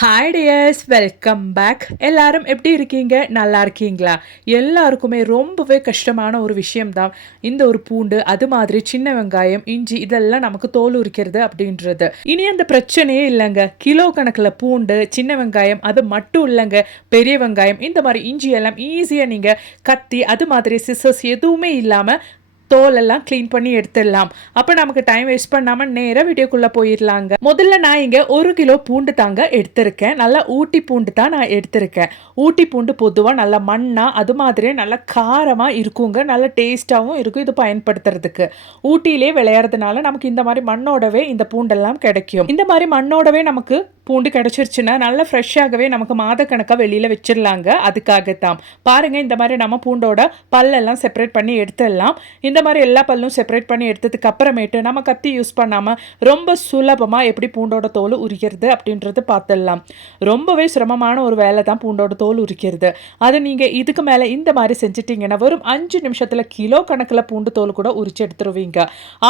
Hi tears welcome back எல்லாரும் எப்படி இருக்கீங்க? நல்லா இருக்கீங்களா? எல்லாருக்குமே ரொம்பவே கஷ்டமான ஒரு விஷயம்தான். இந்த ஒரு பூண்டு அது மாதிரி சின்ன வெங்காயம் இஞ்சி இதெல்லாம் நமக்கு தோல் உரிக்கிறது அப்படின்றது. இனி அந்த பிரச்சனையே இல்லைங்க. கிலோ கணக்கில் பூண்டு சின்ன வெங்காயம் அது மட்டும் இல்லைங்க. பெரிய வெங்காயம் இந்த மாதிரி இஞ்சி எல்லாம் ஈஸியாக நீங்கள் கத்தி அது மாதிரி சிசர்ஸ் எதுவுமே இல்லாமல் தோலெல்லாம் க்ளீன் பண்ணி எடுத்துடலாம். அப்போ நமக்கு டைம் வேஸ்ட் பண்ணாமல் நேராக வீடியோக்குள்ளே போயிடலாங்க. முதல்ல நான் இங்கே ஒரு கிலோ பூண்டு தாங்க எடுத்திருக்கேன். நல்லா ஊட்டி பூண்டு தான் நான் எடுத்திருக்கேன். ஊட்டி பூண்டு பொதுவாக நல்லா மண்ணாக அது மாதிரியே நல்லா காரமாக இருக்குங்க. நல்ல டேஸ்ட்டாகவும் இருக்கும். இது பயன்படுத்துறதுக்கு. ஊட்டியிலே விளையாடுறதுனால நமக்கு இந்த மாதிரி மண்ணோடவே இந்த பூண்டெல்லாம் கிடைக்கும். இந்த மாதிரி மண்ணோடவே நமக்கு பூண்டு கிடச்சிருச்சுன்னா நல்லா ஃப்ரெஷ்ஷாகவே நமக்கு மாதக்கணக்காக வெளியில் வச்சிடலாங்க. அதுக்காகத்தான். பாருங்கள் இந்த மாதிரி நம்ம பூண்டோட பல்லெல்லாம் செப்பரேட் பண்ணி எடுத்துடலாம். இந்த மாதிரி எல்லா பல்லும் செப்பரேட் பண்ணி எடுத்ததுக்கு அப்புறமேட்டு நம்ம கத்தி யூஸ் பண்ணாமல் ரொம்ப சுலபமாக எப்படி பூண்டோட தோல் உரிக்கிறது அப்படின்றது பார்த்துடலாம். ரொம்பவே சிரமமான ஒரு வேலை தான் பூண்டோட தோல் உரிக்கிறது. அது நீங்கள் இதுக்கு மேலே இந்த மாதிரி செஞ்சிட்டிங்கன்னா வெறும் அஞ்சு நிமிஷத்தில் கிலோ கணக்கில் பூண்டு தோல் கூட உரிச்சு எடுத்துருவீங்க.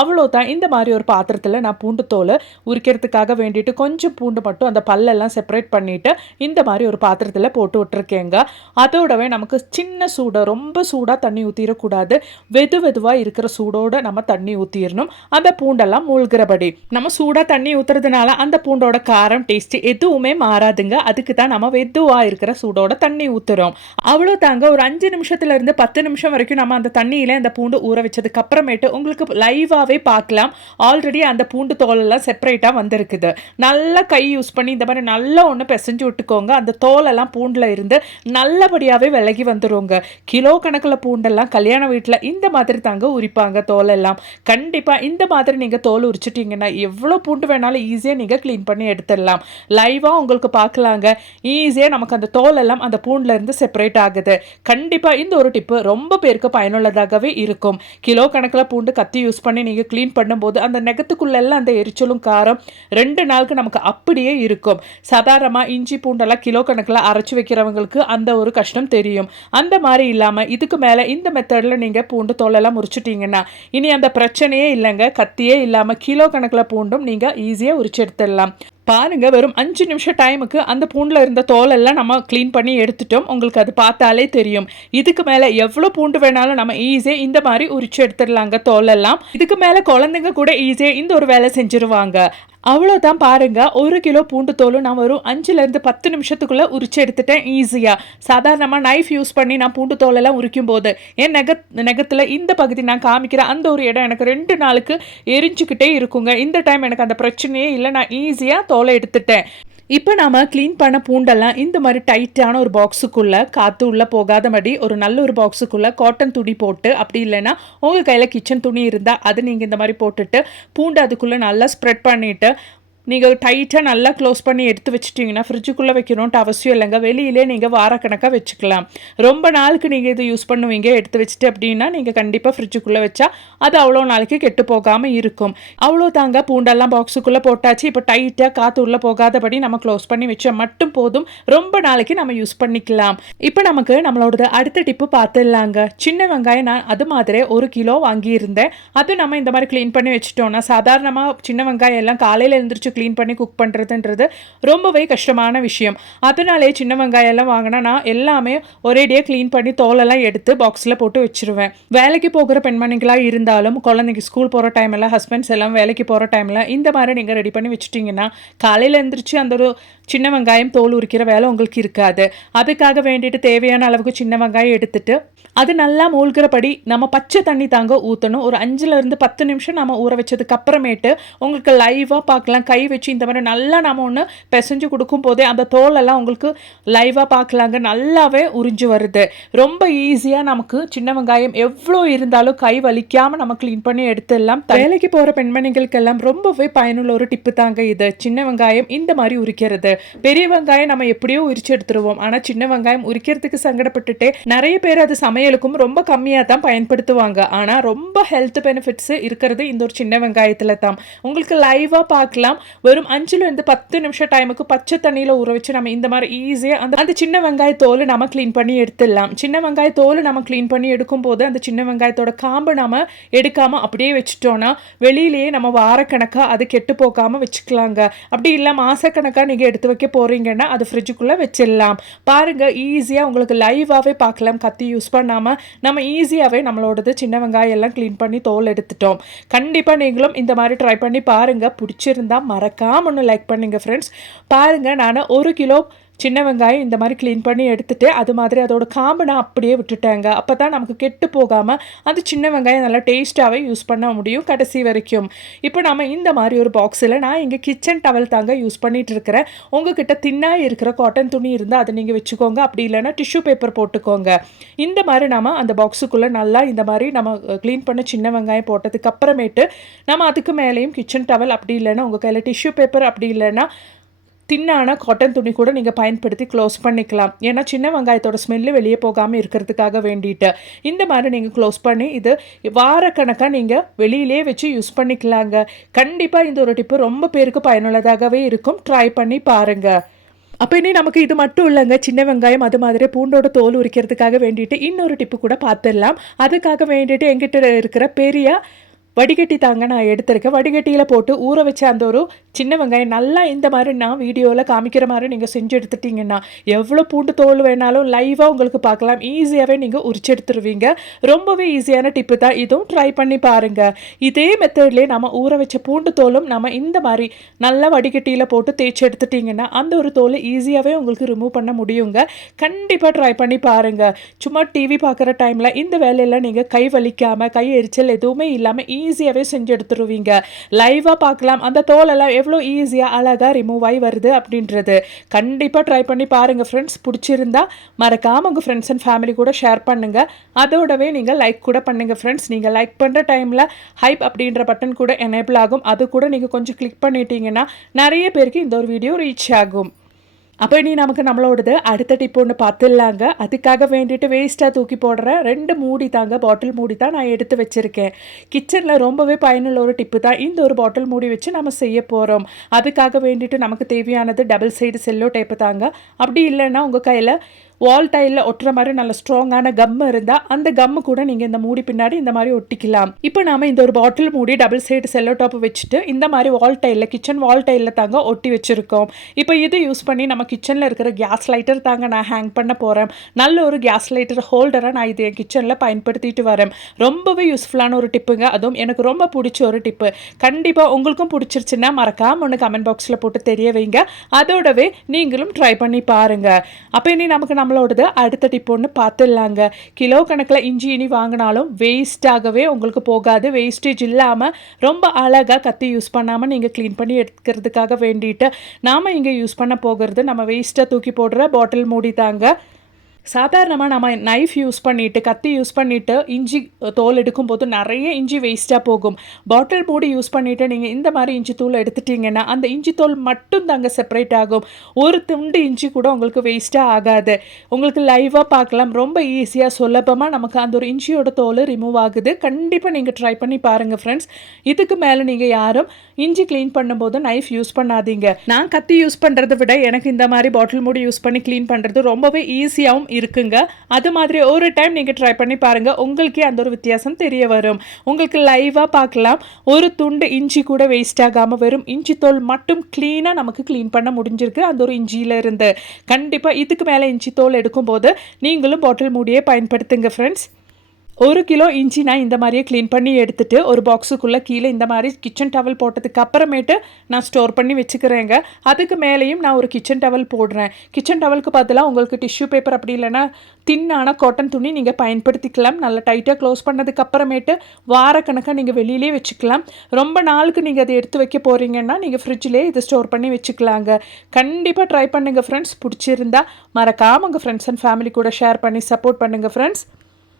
அவ்வளோதான் இந்த மாதிரி ஒரு பாத்திரத்தில் நான் பூண்டு தோல் உரிக்கிறதுக்காக வேண்டிட்டு கொஞ்சம் பூண்டு மட்டும் அந்த பல்லெல்லாம் செப்பரேட் பண்ணிவிட்டு இந்த மாதிரி ஒரு பாத்திரத்தில் போட்டு விட்டுருக்கேங்க. அதோடவே நமக்கு சின்ன சூடாக ரொம்ப சூடாக தண்ணி ஊற்றிடக்கூடாது வெது வெதுவாக இருக்கிற சூடோட நம்ம தண்ணி ஊற்றிடணும் அந்த பூண்டெல்லாம் மூழ்கிறபடி. நம்ம சூடாக தண்ணி ஊற்றுறதுனால அந்த பூண்டோட காரம் டேஸ்ட்டு எதுவுமே மாறாதுங்க. அதுக்கு தான் நம்ம வெதுவாக இருக்கிற சூடோட தண்ணி ஊற்றுறோம் அவ்வளோ தாங்க ஒரு அஞ்சு நிமிஷத்துல இருந்து பத்து நிமிஷம் வரைக்கும் நம்ம அந்த தண்ணியில் அந்த பூண்டு ஊற வச்சதுக்கு அப்புறமேட்டு உங்களுக்கு லைவாகவே பார்க்கலாம். ஆல்ரெடி அந்த பூண்டு தோலெல்லாம் செப்பரேட்டாக வந்திருக்குது. நல்லா கை யூஸ் பண்ணி இந்த மாதிரி நல்லா ஒன்று பிசைஞ்சு விட்டுக்கோங்க. அந்த தோலெல்லாம் பூண்டில் இருந்து நல்லபடியாகவே விலகி வந்துருங்க. கிலோ கணக்கில் பூண்டெல்லாம் கல்யாண வீட்டில் இந்த மாதிரி தாங்க உரிப்பாங்க தோலெல்லாம். கண்டிப்பாக இந்த மாதிரி நீங்கள் தோல் உரிச்சிட்டிங்கன்னா எவ்வளோ பூண்டு வேணாலும் ஈஸியாக நீங்கள் க்ளீன் பண்ணி எடுத்துடலாம். லைவாக உங்களுக்கு பார்க்கலாங்க. ஈஸியாக நமக்கு அந்த தோலெல்லாம் அந்த பூண்டிலேருந்து செப்பரேட் ஆகுது. கண்டிப்பாக இந்த ஒரு டிப்பு ரொம்ப பேருக்கு பயனுள்ளதாகவே இருக்கும். கிலோ கணக்கில் பூண்டு கத்தி யூஸ் பண்ணி நீங்கள் க்ளீன் பண்ணும்போது அந்த நெகத்துக்குள்ளெல்லாம் அந்த எரிச்சலும் காரம் ரெண்டு நாளுக்கு நமக்கு அப்படியே இருக்கும். சாதாரணமாக இஞ்சி பூண்டெல்லாம் கிலோ கணக்கில் அரைச்சி வைக்கிறவங்களுக்கு அந்த ஒரு கஷ்டம் தெரியும். அந்த மாதிரி இல்லாமல் இதுக்கு மேலே இந்த மெத்தடில் நீங்கள் பூண்டு தோலெல்லாம் முறிச்சு முறிச்சிட்டிங்கன்னா இனி அந்த பிரச்சனையே இல்லைங்க. கத்தியே இல்லாமல் கிலோ கணக்கில் பூண்டும் நீங்கள் ஈஸியாக உரிச்சு பாருங்கள் பாருங்க வெறும் அஞ்சு நிமிஷம் டைமுக்கு அந்த பூண்டில் இருந்த தோலெல்லாம் நம்ம க்ளீன் பண்ணி எடுத்துட்டோம். உங்களுக்கு அது பார்த்தாலே தெரியும். இதுக்கு மேலே எவ்வளோ பூண்டு வேணாலும் நம்ம ஈஸியாக இந்த மாதிரி உரிச்சு எடுத்துடலாங்க தோலெல்லாம். இதுக்கு மேலே குழந்தைங்க கூட ஈஸியாக இந்த ஒரு வேலை செஞ்சுருவாங்க. அவ்வளோதான் பாருங்க. ஒரு கிலோ பூண்டு தோலும் நான் வரும் அஞ்சுலேருந்து பத்து நிமிஷத்துக்குள்ளே உரிச்சு எடுத்துட்டேன் ஈஸியாக சாதாரணமாக நைஃப் யூஸ் பண்ணி நான் பூண்டு தோலெல்லாம் உரிக்கும் போது என் நெக நெகத்தில் இந்த பகுதி நான் காமிக்கிற அந்த ஒரு இடம் எனக்கு ரெண்டு நாளுக்கு எரிஞ்சுக்கிட்டே இருக்குங்க. இந்த டைம் எனக்கு அந்த பிரச்சனையே இல்லை. நான் ஈஸியாக தோலை எடுத்துட்டேன். இப்போ நாம் க்ளீன் பண்ண பூண்டெல்லாம் இந்த மாதிரி டைட்டான ஒரு பாக்ஸுக்குள்ளே காற்று உள்ளே போகாதபடி ஒரு நல்ல ஒரு பாக்ஸுக்குள்ளே காட்டன் துணி போட்டு அப்படி இல்லைன்னா உங்கள் கையில் கிச்சன் துணி இருந்தால் அதை நீங்கள் இந்த மாதிரி போட்டுட்டு பூண்டு அதுக்குள்ளே நல்லா ஸ்ப்ரெட் பண்ணிவிட்டு நீங்கள் டைட்டாக நல்லா க்ளோஸ் பண்ணி எடுத்து வச்சுட்டிங்கன்னா ஃப்ரிட்ஜுக்குள்ளே வைக்கணுன்ட்டு அவசியம் இல்லைங்க. வெளியிலே நீங்கள் வாரக்கணக்காக வச்சுக்கலாம். ரொம்ப நாளுக்கு நீங்கள் இது யூஸ் பண்ணுவீங்க எடுத்து வச்சுட்டு அப்படின்னா நீங்கள் கண்டிப்பாக ஃப்ரிட்ஜுக்குள்ளே வச்சா அது அவ்வளோ நாளைக்கு கெட்டு போகாமல் இருக்கும். அவ்வளோ தாங்க பூண்டெல்லாம் பாக்ஸுக்குள்ளே போட்டாச்சு. இப்போ டைட்டாக காற்று உள்ளே போகாதபடி நம்ம க்ளோஸ் பண்ணி வச்சா மட்டும் போதும். ரொம்ப நாளைக்கு நம்ம யூஸ் பண்ணிக்கலாம். இப்போ நமக்கு நம்மளோடது அடுத்த டிப்பு பார்த்துடலாங்க சின்ன வெங்காயம் நான் அது மாதிரி ஒரு கிலோ வாங்கியிருந்தேன். அது நம்ம இந்த மாதிரி க்ளீன் பண்ணி வச்சுட்டோம்னா சாதாரணமாக சின்ன வெங்காயம் எல்லாம் காலையில் எழுந்திரிச்சு க்ளீன் பண்ணி குக் பண்ணுறதுன்றது ரொம்பவே கஷ்டமான விஷயம். அதனாலே சின்ன வெங்காயம் எல்லாம் வாங்கினா நான் எல்லாமே ஒரேடியாக க்ளீன் பண்ணி தோலெல்லாம் எடுத்து பாக்ஸில் போட்டு வச்சுருவேன். வேலைக்கு போகிற பெண்மணிகளாக இருந்தாலும் குழந்தைங்க ஸ்கூல் போகிற டைமில் ஹஸ்பண்ட்ஸ் எல்லாம் வேலைக்கு போகிற டைமில் இந்த மாதிரி நீங்கள் ரெடி பண்ணி வச்சுட்டிங்கன்னா காலையில் எழுந்திரிச்சு அந்த ஒரு சின்ன வெங்காயம் தோல் உரிக்கிற வேலை உங்களுக்கு இருக்காது. அதுக்காக வேண்டிட்டு தேவையான அளவுக்கு சின்ன வெங்காயம் எடுத்துட்டு அது நல்லா மூழ்கிறபடி நம்ம பச்சை தண்ணி தாங்க ஊற்றணும் ஒரு அஞ்சுலேருந்து பத்து நிமிஷம் நம்ம ஊற வச்சதுக்கு அப்புறமேட்டு உங்களுக்கு லைவாக பார்க்கலாம் கை வச்சு இந்த மாதிரி நல்லா நம்ம ஒன்று பிசைஞ்சு கொடுக்கும் போதே அந்த தோலெல்லாம் உங்களுக்கு லைவாக பார்க்கலாங்க. நல்லாவே உறிஞ்சு வருது. ரொம்ப ஈஸியாக நமக்கு சின்ன வெங்காயம் எவ்வளோ இருந்தாலும் கை வலிக்காமல் நம்ம க்ளீன் பண்ணி எடுத்துடலாம். வேலைக்கு போகிற பெண்மணிகளுக்கெல்லாம் ரொம்பவே பயனுள்ள ஒரு டிப்பு தாங்க இது. சின்ன வெங்காயம் இந்த மாதிரி உரிக்கிறது. பெரிய வெங்காயம் நம்ம எப்படியோ உரிச்சு எடுத்துருவோம். ஆனால் சின்ன வெங்காயம் உரிக்கிறதுக்கு சங்கடப்பட்டுட்டே நிறைய பேர் அது சமையலுக்கும் ரொம்ப கம்மியாக தான் பயன்படுத்துவாங்க. ஆனால் ரொம்ப ஹெல்த் பெனிஃபிட்ஸ் இருக்கிறது இந்த ஒரு சின்ன வெங்காயத்தில் தான். உங்களுக்கு லைவாக பார்க்கலாம். வெறும் அஞ்சுலேருந்து பத்து நிமிஷம் டைமுக்கு பச்சை தண்ணியில் ஊற வச்சு நம்ம இந்த மாதிரி ஈஸியாக அந்த அந்த சின்ன வெங்காய தோல் நம்ம க்ளீன் பண்ணி எடுத்துடலாம் சின்ன வெங்காய தோல் நம்ம க்ளீன் பண்ணி எடுக்கும்போது அந்த சின்ன வெங்காயத்தோட காம்பு நம்ம எடுக்காமல் அப்படியே வச்சுட்டோன்னா வெளியிலேயே நம்ம வாரக்கணக்காக அது கெட்டு போகாமல் வச்சுக்கலாங்க அப்படி இல்லை மாதக்கணக்காக நீங்கள் எடுத்து வைக்க போகிறீங்கன்னா அது ஃப்ரிட்ஜுக்குள்ளே வச்சிடலாம் பாருங்கள் ஈஸியாக உங்களுக்கு லைவாகவே பார்க்கலாம் கத்தி யூஸ் பண்ணாமல் நம்ம ஈஸியாகவே நம்மளோடது சின்ன வெங்காயம் எல்லாம் க்ளீன் பண்ணி தோல் எடுத்துட்டோம் கண்டிப்பாக நீங்களும் இந்த மாதிரி ட்ரை பண்ணி பாருங்கள் பிடிச்சிருந்தா மறக்காமல் ஒன்று லைக் பண்ணுங்கள் ஃப்ரெண்ட்ஸ் பாருங்கள் நான் ஒரு கிலோ சின்ன வெங்காயம் இந்த மாதிரி க்ளீன் பண்ணி எடுத்துகிட்டு அது மாதிரி அதோட காம்பை நான் அப்படியே விட்டுட்டேங்க. அப்போ தான் நமக்கு கெட்டு போகாமல் அந்த சின்ன வெங்காயம் நல்லா டேஸ்ட்டாகவே யூஸ் பண்ண முடியும் கடைசி வரைக்கும். இப்போ நம்ம இந்த மாதிரி ஒரு பாக்ஸில் நான் இங்கே கிச்சன் டவல் தாங்க யூஸ் பண்ணிகிட்டு இருக்கிறேன். உங்ககிட்ட தின்னாக இருக்கிற காட்டன் துணி இருந்தால் அதை நீங்கள் வச்சுக்கோங்க. அப்படி இல்லைன்னா டிஷ்யூ பேப்பர் போட்டுக்கோங்க. இந்த மாதிரி நம்ம அந்த பாக்ஸுக்குள்ளே நல்லா இந்த மாதிரி நம்ம க்ளீன் பண்ண சின்ன வெங்காயம் போட்டதுக்கு அப்புறமேட்டு நம்ம அதுக்கு மேலேயும் கிச்சன் டவல் அப்படி இல்லைன்னா உங்கள் கையில் டிஷ்யூ பேப்பர் அப்படி இல்லைன்னா தின்னான காட்டன் துணி கூட நீங்கள் பயன்படுத்தி க்ளோஸ் பண்ணிக்கலாம். ஏன்னா சின்ன வெங்காயத்தோட ஸ்மெல்லு வெளியே போகாமல் இருக்கிறதுக்காக வேண்டிட்டு. இந்த மாதிரி நீங்கள் க்ளோஸ் பண்ணி இது வாரக்கணக்காக நீங்கள் வெளியிலே வச்சு யூஸ் பண்ணிக்கலாங்க. கண்டிப்பாக இந்த ஒரு டிப்பு ரொம்ப பேருக்கு பயனுள்ளதாகவே இருக்கும். ட்ரை பண்ணி பாருங்கள் அப்போ இனி நமக்கு இது மட்டும் இல்லைங்க. சின்ன வெங்காயம் அது மாதிரி பூண்டோட தோல் உரிக்கிறதுக்காக வேண்டிட்டு இன்னொரு டிப்பு கூட பார்த்துடலாம். அதுக்காக வேண்டிட்டு எங்கிட்ட இருக்கிற பெரிய வடிகட்டி தாங்க நான் எடுத்திருக்கேன். வடிகட்டியில் போட்டு ஊற வச்ச அந்த ஒரு சின்ன வெங்காயம் நல்லா இந்த மாதிரி நான் வீடியோவில் காமிக்கிற மாதிரி நீங்கள் செஞ்சு எடுத்துட்டிங்கன்னா எவ்வளோ பூண்டு தோல் வேணாலும் லைவாக உங்களுக்கு பார்க்கலாம். ஈஸியாகவே நீங்கள் உரிச்சு எடுத்துருவீங்க. ரொம்பவே ஈஸியான டிப்பு தான். இதுவும் ட்ரை பண்ணி பாருங்கள் இதே மெத்தட்லேயே நம்ம ஊற வச்ச பூண்டு தோலும் நம்ம இந்த மாதிரி நல்லா வடிகட்டியில் போட்டு தேய்ச்சி எடுத்துட்டிங்கன்னா அந்த ஒரு தோல் ஈஸியாகவே உங்களுக்கு ரிமூவ் பண்ண முடியுங்க. கண்டிப்பாக ட்ரை பண்ணி பாருங்கள் சும்மா டிவி பார்க்குற டைமில் இந்த வேலையெல்லாம் நீங்கள் கை வலிக்காமல் கை எரிச்சல் எதுவுமே இல்லாமல் ஈஸியாகவே செஞ்சு எடுத்துருவீங்க. லைவாக பார்க்கலாம். அந்த தோலெல்லாம் எவ்வளோ ஈஸியாக அழகாக ரிமூவ் ஆகி வருது அப்படின்றது. கண்டிப்பாக ட்ரை பண்ணி பாருங்கள் ஃப்ரெண்ட்ஸ் பிடிச்சிருந்தா மறக்காமல் உங்கள் ஃப்ரெண்ட்ஸ் அண்ட் ஃபேமிலி கூட ஷேர் பண்ணுங்கள் அதோடவே நீங்கள் லைக் கூட பண்ணுங்கள் ஃப்ரெண்ட்ஸ் நீங்கள் லைக் பண்ணுற டைமில் ஹைப் அப்படின்ற பட்டன் கூட எனேபிள் ஆகும். அது கூட நீங்கள் கொஞ்சம் கிளிக் பண்ணிட்டீங்கன்னா நிறைய பேருக்கு இந்த ஒரு வீடியோ ரீச் ஆகும். அப்போ இனி நமக்கு நம்மளோடது அடுத்த டிப் ஒன்று பார்த்துடலாங்க. அதுக்காக வேண்டிட்டு வேஸ்ட்டாக தூக்கி போடுற ரெண்டு மூடி தாங்க பாட்டில் மூடி தான் நான் எடுத்து வச்சுருக்கேன். கிச்சனில் ரொம்பவே பயனுள்ள ஒரு டிப்பு தான். இந்த ஒரு பாட்டில் மூடி வச்சு நம்ம செய்ய போகிறோம் அதுக்காக வேண்டிட்டு நமக்கு தேவையானது டபுள் சைடு செல்லோ டைப்பு தாங்க. அப்படி இல்லைன்னா உங்கள் கையில் வால் டைலில் ஒட்டுற மாதிரி நல்ல ஸ்ட்ராங்கான கம் இருந்தால் அந்த கம்மு கூட நீங்கள் இந்த மூடி பின்னாடி இந்த மாதிரி ஒட்டிக்கலாம். இப்போ நாம் இந்த ஒரு பாட்டில் மூடி டபுள் சைடு செல்லோ டாப் வச்சுட்டு இந்த மாதிரி வால் டைலில் கிச்சன் வால் டைலில் தாங்க ஒட்டி வச்சுருக்கோம். இப்போ இது யூஸ் பண்ணி நம்ம கிச்சனில் இருக்கிற கேஸ் லைட்டர் தாங்க நான் ஹேங் பண்ண போகிறேன் நல்ல ஒரு கேஸ் லைட்டர் ஹோல்டராக நான் இது என் கிச்சனில் பயன்படுத்திட்டு வரேன். ரொம்பவே யூஸ்ஃபுல்லான ஒரு டிப்புங்க அதுவும் எனக்கு ரொம்ப பிடிச்ச ஒரு டிப்பு கண்டிப்பாக உங்களுக்கும் பிடிச்சிருச்சுன்னா மறக்காமல் ஒன்று கமெண்ட் பாக்ஸில் போட்டு தெரிய வைங்க. அதோடவே நீங்களும் ட்ரை பண்ணி பாருங்கள் அப்போ இனி நமக்கு நம்மளோடது அடுத்த டிப் ஒன்று பார்த்துடலாங்க கிலோ கணக்கில் இஞ்சி இனி வாங்கினாலும் வேஸ்ட்டாகவே உங்களுக்கு போகாது. வேஸ்டேஜ் இல்லாமல் ரொம்ப அழகாக கத்தி யூஸ் பண்ணாமல் நீங்கள் க்ளீன் பண்ணி எடுக்கிறதுக்காக வேண்டிட்டு நாம் இங்கே யூஸ் பண்ண போகிறது நம்ம வேஸ்ட்டாக தூக்கி போடுற பாட்டில் மூடி தாங்க சாதாரணமாக நம்ம நைஃப் யூஸ் பண்ணிவிட்டு கத்தி யூஸ் பண்ணிவிட்டு இஞ்சி தோல் எடுக்கும்போது நிறைய இஞ்சி வேஸ்ட்டாக போகும். பாட்டில் மூடி யூஸ் பண்ணிவிட்டு நீங்கள் இந்த மாதிரி இஞ்சி தூள் எடுத்துட்டிங்கன்னா அந்த இஞ்சி தோல் மட்டும் தாங்க செப்பரேட் ஆகும். ஒரு துண்டு இஞ்சி கூட உங்களுக்கு வேஸ்ட்டாக ஆகாது. உங்களுக்கு லைவாக பார்க்கலாம். ரொம்ப ஈஸியாக சுலபமாக நமக்கு அந்த ஒரு இஞ்சியோட தோல் ரிமூவ் ஆகுது. கண்டிப்பாக நீங்கள் ட்ரை பண்ணி பாருங்கள் ஃப்ரெண்ட்ஸ் இதுக்கு மேலே நீங்கள் யாரும் இஞ்சி க்ளீன் பண்ணும்போது நைஃப் யூஸ் பண்ணாதீங்க. நான் கத்தி யூஸ் பண்ணுறதை விட எனக்கு இந்த மாதிரி பாட்டில் மூடி யூஸ் பண்ணி க்ளீன் பண்ணுறது ரொம்பவே ஈஸியாகவும் இருக்குங்க. அது மாதிரி ஒரு டைம் நீங்கள் ட்ரை பண்ணி பாருங்கள் உங்களுக்கே அந்த ஒரு வித்தியாசம் தெரிய வரும். உங்களுக்கு லைவாக பார்க்கலாம். ஒரு துண்டு இஞ்சி கூட வேஸ்ட் ஆகாமல் வெறும் இஞ்சி தோல் மட்டும் க்ளீனாக நமக்கு க்ளீன் பண்ண முடிஞ்சிருக்கு. அந்த ஒரு இஞ்சியில இருந்து. கண்டிப்பாக இதுக்கு மேலே இஞ்சி தோல் எடுக்கும்போது நீங்களும் பாட்டில் மூடியே பயன்படுத்துங்க ஃப்ரெண்ட்ஸ் ஒரு கிலோ இஞ்சி நான் இந்த மாதிரியே க்ளீன் பண்ணி எடுத்துட்டு ஒரு பாக்ஸுக்குள்ளே கீழே இந்த மாதிரி கிச்சன் டவல் போட்டதுக்கு அப்புறமேட்டு நான் ஸ்டோர் பண்ணி வச்சுக்கிறேங்க. அதுக்கு மேலேயும் நான் ஒரு கிச்சன் டவல் போடுறேன். கிச்சன் டவலுக்கு பதிலாக உங்களுக்கு டிஷ்யூ பேப்பர் அப்படி இல்லைன்னா தின்னான காட்டன் துணி நீங்கள் பயன்படுத்திக்கலாம். நல்லா டைட்டாக க்ளோஸ் பண்ணதுக்கு அப்புறமேட்டு வாரக்கணக்காக நீங்கள் வெளியிலே வச்சுக்கலாம். ரொம்ப நாளுக்கு நீங்கள் அதை எடுத்து வைக்க போகிறீங்கன்னா நீங்கள் ஃப்ரிட்ஜிலே இதை ஸ்டோர் பண்ணி வச்சுக்கலாங்க. கண்டிப்பாக ட்ரை பண்ணுங்கள் ஃப்ரெண்ட்ஸ் பிடிச்சிருந்தா மறக்காமல் உங்கள் ஃப்ரெண்ட்ஸ் அண்ட் ஃபேமிலி கூட ஷேர் பண்ணி சப்போர்ட் பண்ணுங்கள் ஃப்ரெண்ட்ஸ்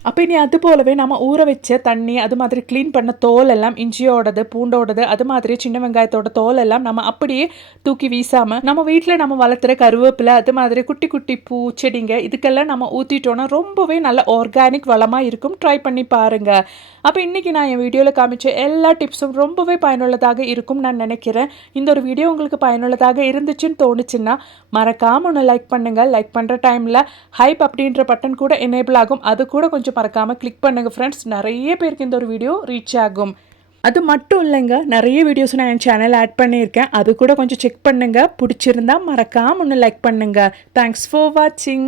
அப்போ இனி அது போலவே நம்ம ஊற வச்ச தண்ணி அது மாதிரி க்ளீன் பண்ண தோல் எல்லாம் இஞ்சியோடது பூண்டோடது அது மாதிரி சின்ன வெங்காயத்தோட தோல் எல்லாம் நம்ம அப்படியே தூக்கி வீசாமல் நம்ம வீட்டில் நம்ம வளர்த்துற கருவேப்பிலை அது மாதிரி குட்டி குட்டி பூ செடிங்க இதுக்கெல்லாம் நம்ம ஊற்றிட்டோன்னா ரொம்பவே நல்ல ஆர்கானிக் வளமாக இருக்கும். ட்ரை பண்ணி பாருங்க. அப்போ இன்றைக்கி நான் என் வீடியோவில் காமிச்ச எல்லா டிப்ஸும் ரொம்பவே பயனுள்ளதாக இருக்கும் நான் நினைக்கிறேன். இந்த ஒரு வீடியோ உங்களுக்கு பயனுள்ளதாக இருந்துச்சுன்னு தோணுச்சுன்னா மறக்காமல் ஒன்று லைக் பண்ணுங்கள் லைக் பண்ணுற டைமில் ஹைப் அப்படின்ற பட்டன் கூட எனேபிள் ஆகும். அது கூட கொஞ்சம் மறக்காமல் கிளிக் பண்ணுங்கள் ஃப்ரெண்ட்ஸ் நிறைய பேருக்கு இந்த ஒரு வீடியோ ரீச் ஆகும். அது மட்டும் இல்லைங்க நிறைய வீடியோஸ் நான் என் சேனல் ஆட் பண்ணியிருக்கேன். அது கூட கொஞ்சம் செக் பண்ணுங்கள் பிடிச்சிருந்தா மறக்காமல் ஒன்று லைக் பண்ணுங்கள் தேங்க்ஸ் ஃபார் வாட்சிங்